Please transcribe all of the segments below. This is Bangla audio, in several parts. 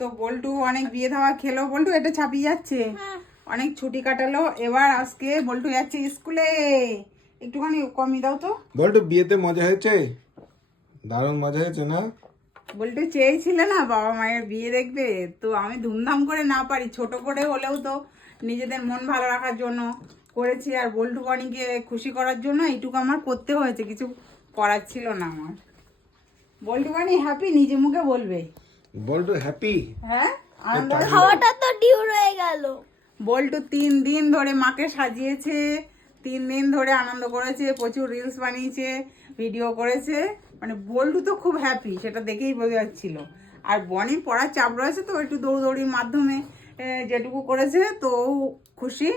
তো বল্টু অনেক বিয়ে ধাওয়া খেলো। বল্টু এটা ছাপিয়ে যাচ্ছে। অনেক ছুটি কাটালো। এবার আজকে বল্টু যাচ্ছে স্কুলে। একটুখানি কমই দাও তো। বল্টু বিয়েতে মজা হয়েছে? দারুণ মজা হয়েছে না? বল্টু চেয়েছিল না বাবা মায়ের বিয়ে দেখবে? তো আমি ধুমধাম করে না পারি। ছোট করে হলেও তো নিজেদের মন ভালো রাখার জন্য করেছি। আর বল্টু বাণীকে খুশি করার জন্য এইটুকু আমার করতে হয়েছে। কিছু করার ছিল না আমার। বল্টু বাণী হ্যাপি নিজে মুখে বলবে। বল্টু হ্যাপি হ্যাঁ? খাওয়াটা তো ডিউ রয়ে গেল। বল্টু তিন দিন ধরে মাকে সাজিয়েছে তিন দিন ধরে আনন্দ করেছে প্রচুর রিলস বানিয়েছে ভিডিও করেছে। মানে বল্টু তো খুব হ্যাপি সেটা দেখেই বোঝা যাচ্ছিল। আর বনি পড়ার চাপ রয়েছে তো একটু দৌড়দৌড়ির মাধ্যমে যেটুকু করেছে তো খুশি।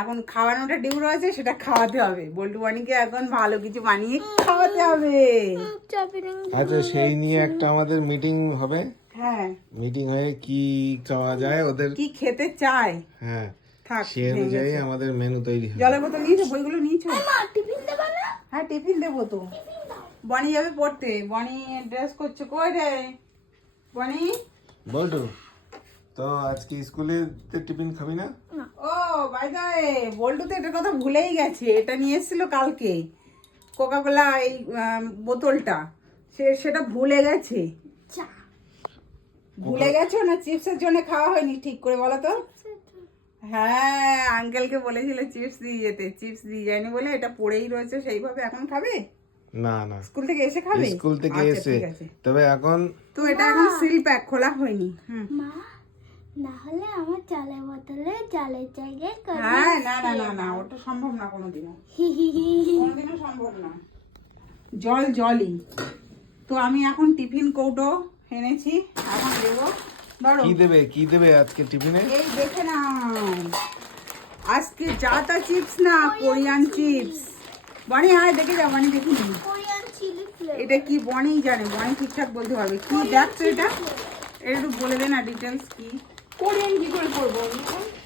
এখন খাওয়ানোটা ডিউ রয়েছে সেটা খাওয়াতে হবে। বল্টু বানিকে এখন ভালো কিছু বানিয়ে খাওয়াতে হবে। আচ্ছা সেই নিয়ে একটা আমাদের মিটিং হবে। হ্যাঁ। মিটিং হয়ে কি খাওয়া যায় ওদের? কি খেতে চায়? হ্যাঁ। থাক সে অনুযায়ী আমাদের মেনু তৈরি হবে। জলের বোতল নিয়েছো বইগুলো নিয়েছো টিফিন দেবে না? হ্যাঁ টিফিন দেবো তো। বনি যাবে পড়তে। বনি ড্রেস করছে কই রে? বনি? বল্টু তো আজকে স্কুলে টিফিন খাবি না? ও বাই দা বল্টু তো এটার কথা ভুলেই গেছে। এটা নিয়ে এসেছিল কালকে। কোকা কোলা এই বোতলটা। সে সেটা ভুলে গেছে। চা ভুলে গেছো না? চিপসের জন্য খাওয়া হয়নি? ঠিক করে বলো তো। হ্যাঁ আঙ্কেলকে বলেছিল চিপস দিয়ে যেতে। চিপস দিয়ে যায়নি বলে এটা পড়েই রয়েছে সেইভাবে এখন খাবে? না না। স্কুল থেকে এসে খাবে? স্কুল থেকে আচ্ছা, এসে। তবে এখন তো এটা এখন সিল প্যাক খোলা হয়নি। মা না হলে আমার চালের বোতলে চালের জায়গায় হ্যাঁ না না না না ওটা সম্ভব না কোনোদিনও। হি হি হি হি। কোনোদিনও সম্ভব না। জল জলই। তো আমি এখন টিফিন কৌটো এনেছি এখন দেবো। ধরো। কি দেবে কি দেবে আজকে টিফিনে? এই দেখে না আজকে জাতা চিপস না কোরিয়ান চিপস। বনি আয় দেখে যা বনি দেখি নি। Korean chilli flavour. এটা কি বনি জানে? বনি ঠিকঠাক বলতে পারবে। কি দেখছ এটা? এটা একটু বলে দে না ডিটেলস কি। কোরিয়ান কি করে করব?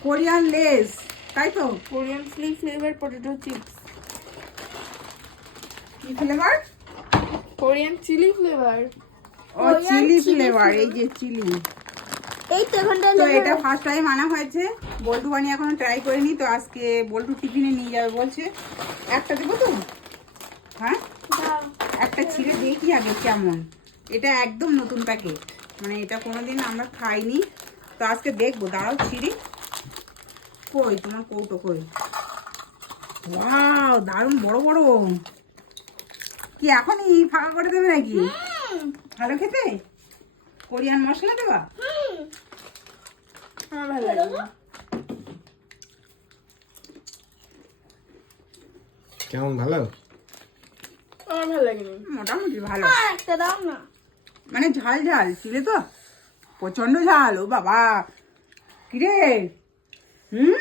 কোরিয়ান লেস তাই তো? কোরিয়ান ফ্লি ফ্লেভার পটেটো চিপস। কি ফ্লেভার? Korean chilli flavour. ও চিলি ফ্লেভার এই যে চিলি। এই তো এখানটা তো এটা ফার্স্ট টাইম আনা হয়েছে। বল্টু বানি এখনও ট্রাই করিনি তো আজকে বল্টু টিফিনে নিয়ে যাবে বলছে। একটা দেবো তো? হ্যাঁ? একটা ছিঁড়ে দেখি আগে কেমন? এটা একদম নতুন প্যাকেট মানে এটা কোনোদিন আমরা খাইনি। তো আজকে দেখব দাঁড়াও ছিঁড়ি। কই তোমার কৌটো কই? ওয়াও দারুণ বড় বড়। কি এখনই ফাঁকা করে দেবে নাকি? ভালো খেতে? কোরিয়ান মশলা দেবা? আমার ভালো লাগে। কেমন ভালো? আমার ভালো লাগেনি। মোটামুটি ভালো। একটা দাও না। মানে ঝাল ঝাল ছিলে তো? প্রচণ্ড ঝাল ও বাবা। কিরে? হুম?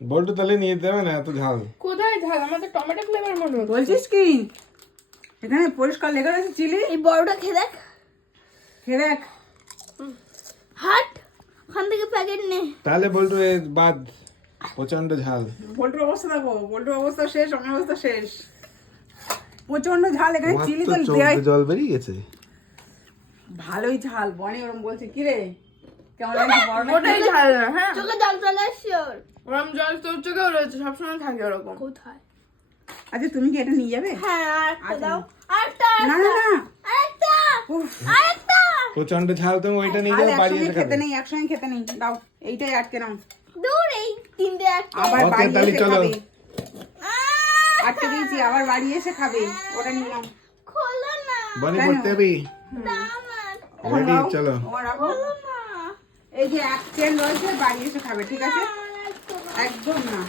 বল্টু তাহলে নিয়ে দেবে না এত ঝাল। কোথায় ঝাল? আমার তো টমেটো ফ্লেভার মনে হচ্ছে। বলছিস কি? এখানে পরিষ্কার লেখা রয়েছে চিলি। এই বড়টা খেয়ে দেখ। দেখ? হাট ওখান থেকে প্যাকেট নে। তাহলে বল্টু এ বাদ প্রচণ্ড ঝাল। বল্টুর অবস্থা দেখো বল্টুর অবস্থা শেষ আমার অবস্থা শেষ। প্রচণ্ড ঝাল এখানে চিলি তো দেয় জল বেরিয়ে গেছে। ভালোই ঝাল বনি ওরম বলছে কিরে কেমন লাগছে বড়টা ওটাই ঝাল হ্যাঁ। চোখে জল চলে আসছে ওর। ওরম জল তোর চোখেও রয়েছে সবসময় থাকে ওরকম। কোথায়? আচ্ছা তুমি কি এটা নিয়ে যাবে? হ্যাঁ আর আচ্ছা। দাও। আরেকটা না না না। আরেকটা আরেকটা প্রচণ্ড ঝাল তুমি ওইটা নিয়ে যাও বাড়ি এসে খেতে নেই একসঙ্গে খেতে নেই। দাও এইটাই আটকে নাও। দূর এই তিনটে একটা আবার বাড়ি এসে চলো। খাবে! আটকে দিয়েছি আবার বাড়ি এসে খাবে। ওটা নিয়ে নাও। খোলো না। বনি না ওখানে রেডি চলো। এই যে এক রয়েছে বাড়ি এসে খাবে ঠিক আছে? একদম না।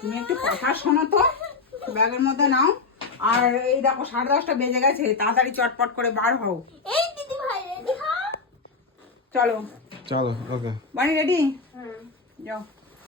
তুমি একটু কথা শোনো তো। ব্যাগের মধ্যে নাও। আর এই দেখো সাড়ে দশটা বেজে গেছে তাড়াতাড়ি চটপট করে বার হও। এই দিদি ভাই রেডি হও? চলো। চলো ওকে। বাড়ি রেডি যাও।